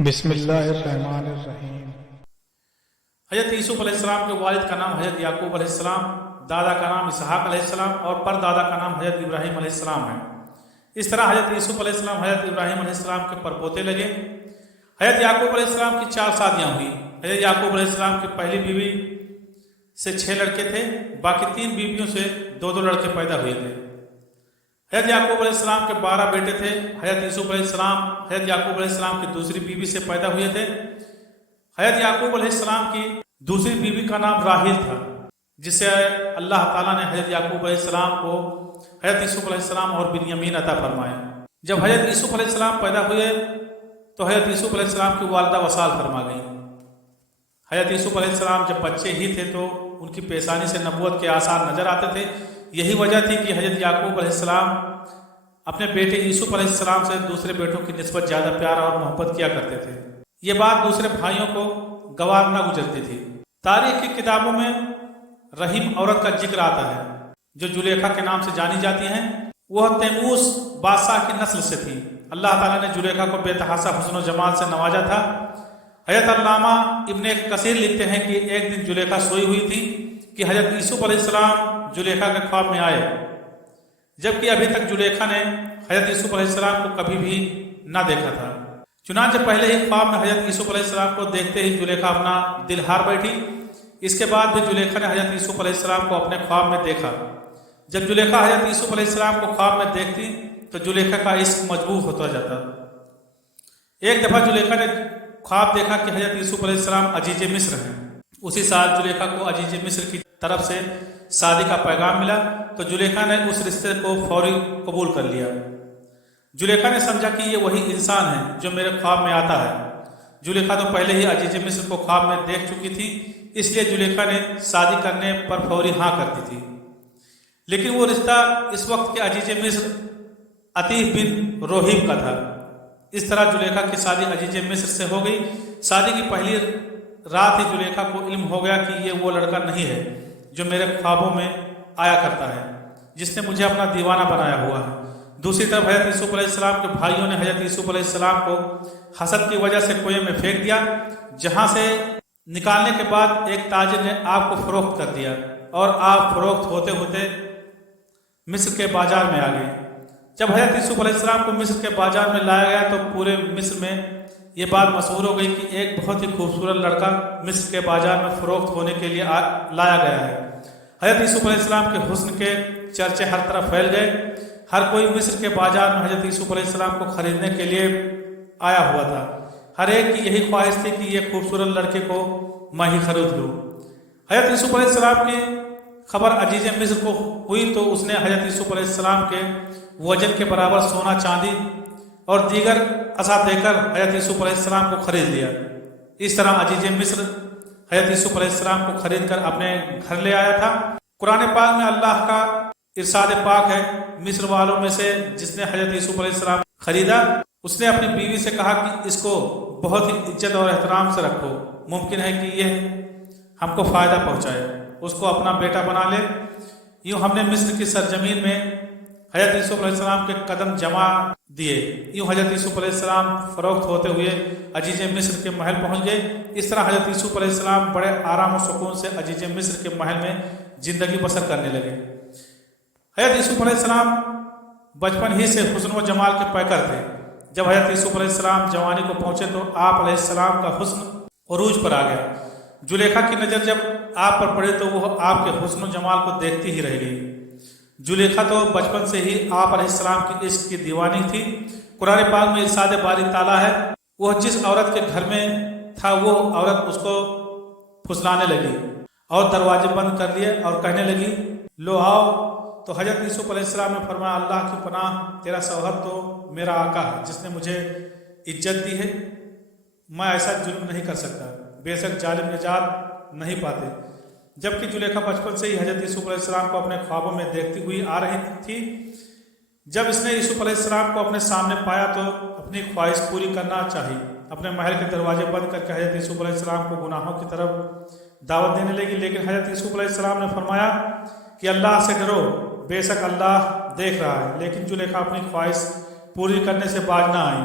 بسم اللہ الرحمن الرحیم۔ حضرت یوسف علیہ السلام کے والد کا نام حضرت یعقوب علیہ السلام، دادا کا نام اسحاق علیہ السلام اور پردادا کا نام حضرت ابراہیم علیہ السلام ہے۔ اس طرح حضرت یوسف علیہ السلام حضرت ابراہیم علیہ السلام کے پرپوتے لگے۔ حضرت یعقوب علیہ السلام کی 4 شادیاں ہوئی۔ حضرت یعقوب علیہ السلام کی پہلی بیوی سے 6 لڑکے تھے، باقی 3 بیویوں سے 2 لڑکے پیدا ہوئے تھے۔ حضرت یعقوب علیہ السلام کے 12 بیٹے تھے۔ حضرت یوسف علیہ السلام حضرت یعقوب علیہ السلام کی دوسری بیوی سے پیدا ہوئے تھے۔ حضرت یعقوب علیہ السلام کی دوسری بیوی کا نام راحیل تھا، جس سے اللہ تعالیٰ نے حضرت یعقوب علیہ السلام کو حضرت یوسف علیہ السلام اور بنیامین عطا فرمائے۔ جب حضرت یوسف علیہ السلام پیدا ہوئے تو حضرت یوسف علیہ السلام کی والدہ وصال فرما گئی۔ حضرت یوسف علیہ السلام جب بچے ہی تھے تو ان کی پیشانی سے نبوت کے آثار نظر آتے تھے۔ یہی وجہ تھی کہ حضرت یعقوب علیہ السلام اپنے بیٹے یوسف علیہ السلام سے دوسرے بیٹوں کی نسبت زیادہ پیار اور محبت کیا کرتے تھے۔ یہ بات دوسرے بھائیوں کو گوار نہ گزرتی تھی۔ تاریخ کی کتابوں میں رحیم عورت کا ذکر آتا ہے جو زلیخا کے نام سے جانی جاتی ہیں۔ وہ تیموس بادشاہ کی نسل سے تھی۔ اللہ تعالیٰ نے زلیخا کو بے تحاشا حسن و جمال سے نوازا تھا۔ حضرت علامہ ابن کثیر لکھتے ہیں کہ ایک دن زلیخا سوئی ہوئی تھی کہ حضرت یوسف علیہ السلام زلیخا کے خواب میں آئے، جبکہ ابھی تک زلیخا نے حضرت یوسف علیہ السلام کو کبھی بھی نہ دیکھا تھا۔ چنانچہ پہلے ہی خواب میں حضرت یوسف علیہ السلام کو دیکھتے ہی زلیخا اپنا دل ہار بیٹھی۔ اس کے بعد بھی زلیخا نے حضرت یوسف علیہ السلام کو اپنے خواب میں دیکھا۔ جب زلیخا حضرت یوسف علیہ السلام کو خواب میں دیکھتی تو زلیخا کا عشق مجبور ہوتا جاتا۔ ایک دفعہ زلیخا نے خواب دیکھا کہ حضرت یوسف علیہ السلام عزیز مصر ہیں۔ اسی سال زلیخا کو عزیز مصر کی طرف سے شادی کا پیغام ملا تو زلیخا نے اس رشتے کو فوری قبول کر لیا۔ زلیخا نے سمجھا کہ یہ وہی انسان ہے جو میرے خواب میں آتا ہے۔ زلیخا تو پہلے ہی عزیز مصر کو خواب میں دیکھ چکی تھی، اس لیے زلیخا نے شادی کرنے پر فوری ہاں کرتی تھی۔ لیکن وہ رشتہ اس وقت کے عزیز مصر عتیق بن روہیب کا تھا۔ اس طرح زلیخا کی شادی عزیز مصر سے ہو گئی۔ شادی کی پہلی رات ہی زلیخا کو علم ہو گیا کہ یہ وہ لڑکا نہیں ہے جو میرے خوابوں میں آیا کرتا ہے، جس نے مجھے اپنا دیوانہ بنایا ہوا ہے۔ دوسری طرف حضرت یوسف علیہ السلام کے بھائیوں نے حضرت یوسف علیہ السلام کو حسد کی وجہ سے کنویں میں پھینک دیا، جہاں سے نکالنے کے بعد ایک تاجر نے آپ کو فروخت کر دیا اور آپ فروخت ہوتے ہوتے مصر کے بازار میں آ گئے۔ جب حضرت یوسف علیہ السلام کو مصر کے بازار میں لایا گیا تو پورے مصر میں یہ بات مشہور ہو گئی کہ ایک بہت ہی خوبصورت لڑکا مصر کے بازار میں فروخت ہونے کے لیے لایا گیا ہے۔ حضرت یوسف علیہ السلام کے حسن کے چرچے ہر طرف پھیل گئے۔ ہر کوئی مصر کے بازار میں حضرت یوسف علیہ السلام کو خریدنے کے لیے آیا ہوا تھا۔ ہر ایک کی یہی خواہش تھی کہ یہ خوبصورت لڑکے کو میں ہی خرید لوں۔ حضرت یوسف علیہ السلام کی خبر عزیز مصر کو ہوئی تو اس نے حضرت یوسف علیہ السلام کے وزن کے برابر سونا، چاندی اور دیگر عصا دے کر حضرت یوسف علیہ السلام کو خرید لیا۔ اس طرح عزیز مصر حضرت یوسف علیہ السلام کو خرید کر اپنے گھر لے آیا تھا۔ قرآن پاک میں اللہ کا ارشاد پاک ہے، مصر والوں میں سے جس نے حضرت یوسف علیہ السلام خریدا، اس نے اپنی بیوی سے کہا کہ اس کو بہت ہی عزت اور احترام سے رکھو، ممکن ہے کہ یہ ہم کو فائدہ پہنچائے، اس کو اپنا بیٹا بنا لے۔ یوں ہم نے مصر کی سرزمین میں حضرت یوسف علیہ السلام کے قدم جما دیے۔ یوں حضرت یوسف علیہ السلام فروخت ہوتے ہوئے عزیز مصر کے محل پہنچ گئے۔ اس طرح حضرت یوسف علیہ السلام بڑے آرام و سکون سے عزیز مصر کے محل میں زندگی بسر کرنے لگے۔ حضرت یوسف علیہ السلام بچپن ہی سے حسن و جمال کے پیکر تھے۔ جب حضرت یوسف علیہ السلام جوانی کو پہنچے تو آپ علیہ السلام کا حسن عروج پر آ گیا۔ زلیخا کی نظر جب آپ پر پڑی تو وہ آپ کے حسن و جمال کو دیکھتی ہی رہ گئی۔ زلیخا تو بچپن سے ہی آپ علیہ السلام کی عشق کی دیوانی تھی۔ قرآن پاک میں ارشاد باری تعالیٰ ہے، وہ جس عورت کے گھر میں تھا وہ عورت اس کو پھسلانے لگی اور دروازے بند کر لیے اور کہنے لگی لو آؤ۔ تو حضرت یوسف علیہ السلام نے فرمایا اللہ کی پناہ، تیرا شوہر تو میرا آقا ہے جس نے مجھے عزت دی ہے، میں ایسا ظلم نہیں کر سکتا، بے شک ظالم نجات نہیں پاتے۔ جبکہ زلیخا بچپن سے ہی حضرت یوسف علیہ السلام کو اپنے خوابوں میں دیکھتی ہوئی آ رہی تھی۔ جب اس نے یوسف علیہ السلام کو اپنے سامنے پایا تو اپنی خواہش پوری کرنا چاہی، اپنے محل کے دروازے بند کر کے حضرت یوسف علیہ السلام کو گناہوں کی طرف دعوت دینے لگی۔ لیکن حضرت یوسف علیہ السلام نے فرمایا کہ اللہ سے ڈرو، بے شک اللہ دیکھ رہا ہے۔ لیکن زلیخا اپنی خواہش پوری کرنے سے باز نہ آئی۔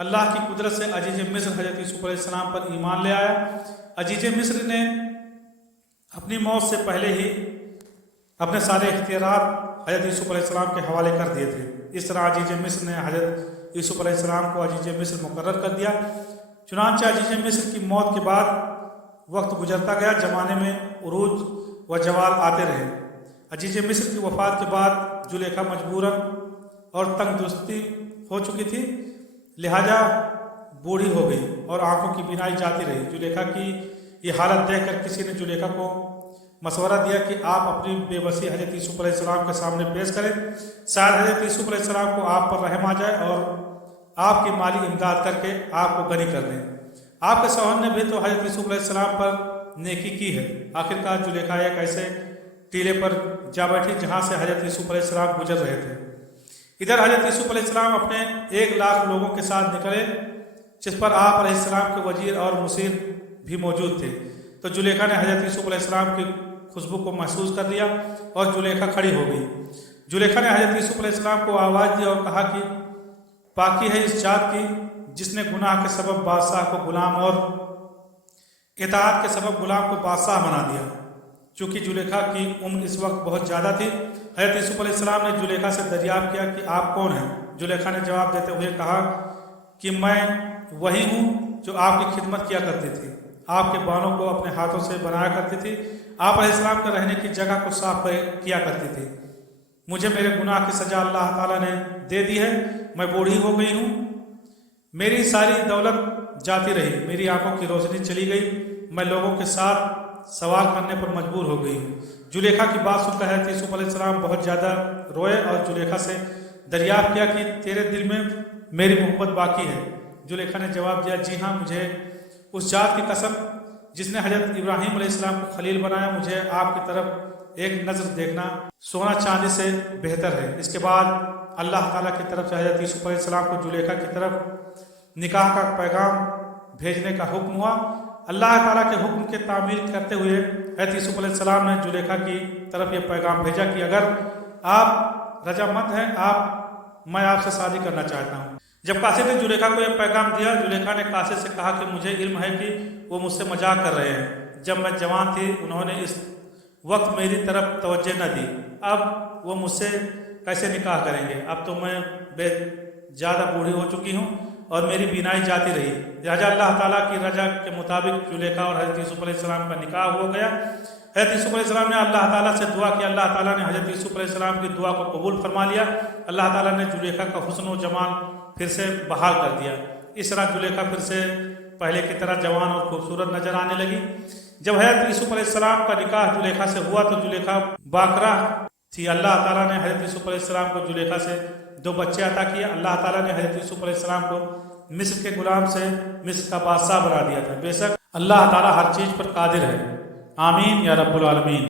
اللہ کی قدرت سے عزیز مصر حضرت یوسف علیہ السلام پر ایمان لے آیا۔ عزیز مصر نے اپنی موت سے پہلے ہی اپنے سارے اختیارات حضرت یوسف علیہ السلام کے حوالے کر دیے تھے۔ اس طرح عزیز مصر نے حضرت یوسف علیہ السلام کو عزیز مصر مقرر کر دیا۔ چنانچہ عزیز مصر کی موت کے بعد وقت گزرتا گیا، زمانے میں عروج و زوال آتے رہے۔ عزیز مصر کی وفات کے بعد زلیخا مجبوراً اور تنگ دستی ہو چکی تھی، لہذا بوڑھی ہو گئی اور آنکھوں کی بینائی جاتی رہی۔ زلیخا کی یہ حالت دیکھ کر کسی نے زلیخا کو مشورہ دیا کہ آپ اپنی بے بسی حضرت یوسف علیہ السلام کے سامنے پیش کریں، شاید حضرت یوسف علیہ السلام کو آپ پر رحم آ جائے اور آپ کی مالی امداد کر کے آپ کو غنی کر دیں۔ آپ کے شوہر نے بھی تو حضرت یوسف علیہ السلام پر نیکی کی ہے۔ آخرکار زلیخا ایک ایسے ٹیلے پر جا بیٹھی جہاں سے حضرت یوسف علیہ السلام گزر رہے تھے۔ ادھر حضرت یوسف علیہ السلام اپنے 1,00,000 لوگوں کے ساتھ نکلے، جس پر آپ علیہ السلام کے وزیر اور مشیر بھی موجود تھے۔ تو زلیخا نے حضرت یوسف علیہ السلام کی خوشبو کو محسوس کر لیا اور زلیخا کھڑی ہو گئی۔ زلیخا نے حضرت یوسف علیہ السلام کو آواز دی اور کہا کہ پاکی ہے اس ذات کی جس نے گناہ کے سبب بادشاہ کو غلام اور اطاعت کے سبب غلام کو بادشاہ بنا دیا۔ چونکہ زلیخا کی عمر اس وقت بہت زیادہ تھی، حضرت یوسف علیہ السلام نے زلیخا سے دریافت کیا کہ آپ کون ہیں؟ زلیخا نے جواب دیتے ہوئے کہا کہ میں وہی ہوں جو آپ کی خدمت کیا کرتی تھی، آپ کے بالوں کو اپنے ہاتھوں سے بنایا کرتی تھی، آپ علیہ السلام کے رہنے کی جگہ کو صاف کیا کرتی تھی۔ مجھے میرے گناہ کی سزا اللہ تعالیٰ نے دے دی ہے، میں بوڑھی ہو گئی ہوں، میری ساری دولت جاتی رہی، میری آنکھوں کی روشنی چلی گئی، میں لوگوں کے ساتھ سوال کرنے پر مجبور ہو گئی ہوں۔ زلیخا کی بات سن کر حضرت یوسف علیہ السلام بہت زیادہ روئے اور زلیخا سے دریافت کیا کہ تیرے دل میں میری محبت باقی ہے؟ زلیخا نے جواب دیا، جی ہاں، مجھے اس ذات کی قسم جس نے حضرت ابراہیم علیہ السلام کو خلیل بنایا، مجھے آپ کی طرف ایک نظر دیکھنا سونا چاندی سے بہتر ہے۔ اس کے بعد اللہ تعالیٰ کی طرف سے حضرت یوسف علیہ السلام کو زلیخا کی طرف نکاح کا پیغام بھیجنے کا حکم ہوا۔ اللہ تعالیٰ کے حکم کے تعمیل کرتے ہوئے حضرت یوسف علیہ السلام نے زلیخا کی طرف یہ پیغام بھیجا کہ اگر آپ رضامند ہیں میں آپ سے شادی کرنا چاہتا ہوں۔ جب قاصد نے زلیخا کو یہ پیغام دیا، زلیخا نے قاصد سے کہا کہ مجھے علم ہے کہ وہ مجھ سے مذاق کر رہے ہیں، جب میں جوان تھی انہوں نے اس وقت میری طرف توجہ نہ دی، اب وہ مجھ سے کیسے نکاح کریں گے؟ اب تو میں زیادہ بوڑھی ہو چکی ہوں اور میری بینائی جاتی رہی، لہٰذا اللہ تعالیٰ کی رضا کے مطابق زلیخا اور حضرت یوسف علیہ السلام کا نکاح ہو گیا۔ حضرت یوسف علیہ السلام نے اللہ تعالیٰ سے دعا کی، اللہ تعالیٰ نے حضرت یوسف علیہ السلام کی دعا کو قبول فرما لیا۔ اللہ تعالیٰ نے زلیخا کا حسن و جمال پھر سے بحال کر دیا۔ اس طرح زلیخا پھر سے پہلے کی طرح جوان اور خوبصورت نظر آنے لگی۔ جب حضرت یوسف علیہ السلام کا نکاح زلیخا سے ہوا تو زلیخا باکرہ تھی۔ اللہ تعالیٰ نے حضرت یوسف علیہ السلام کو زلیخا سے 2 بچے عطا کیے۔ اللہ تعالیٰ نے حضرت یوسف علیہ السلام کو مصر کے غلام سے مصر کا بادشاہ بنا دیا تھا۔ بے شک اللہ تعالیٰ ہر چیز پر قادر ہے۔ آمین یا رب العالمین۔